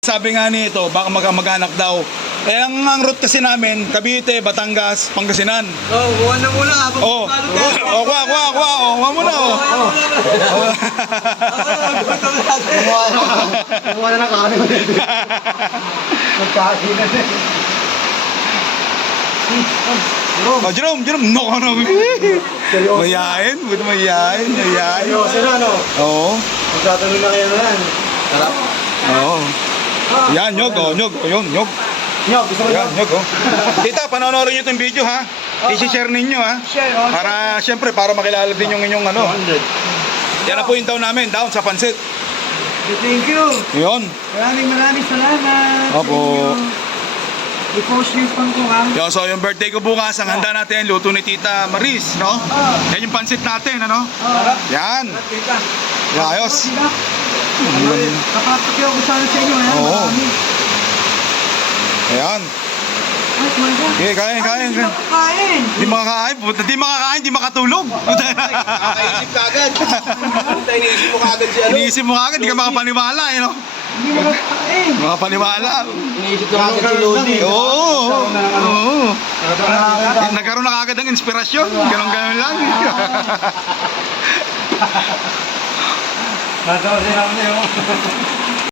Sabi nga nito, baka magkamag-anak daw. Eh, ang, ang route kasi namin, Cavite, Batangas, Pangasinan. Oh, buwan na muna habang Oh, palo tayo. oh, kuha, kuha, kuha, oh, kuha mo na, oh. Kumuha na ng kanin. Magkain na din. Oh, Jerome, Jerome, no, Seryoso. mayayain, buti mayayain, mayayain. Seryoso na, no? Oo, Magtatanong na kayo na yan. Sarap. oo. Yan, nyog, oh, nyog, oh, yun, nyog. Nyo, gusto mo Yan, nyog, oh. Tita, panoorin nyo itong video, ha? I-share ninyo, ha? Share, oh. Para, siyempre, para makilala din yung inyong ano. 100. Yan na po yung taon namin, down sa pansit. Thank you. Yun. Maraming maraming salamat. Opo. I-post nyo pang ko ha. Yo, so yung birthday ko bukas, ang handa natin, luto ni Tita Maris, no? Yan yung pansit natin, ano? Yan. Tita. Yan, ayos. Sila. Kapapakyaw ko sana sa inyo. Ayan. Ka. Okay, kain, kain, Hindi kain. makakain. Di makakain, puta, di makakain, di makatulog. Kakaisip ka agad. Iniisip mo ka agad si ano. Iniisip mo agad, di ka makapaniwala, eh, no? Hindi makakain. Makapaniwala. Iniisip ko agad si Lodi. Oo. Oo. Nagkaroon na kagad ng inspirasyon. Ganon ganon lang. Natawa sila ako na yun.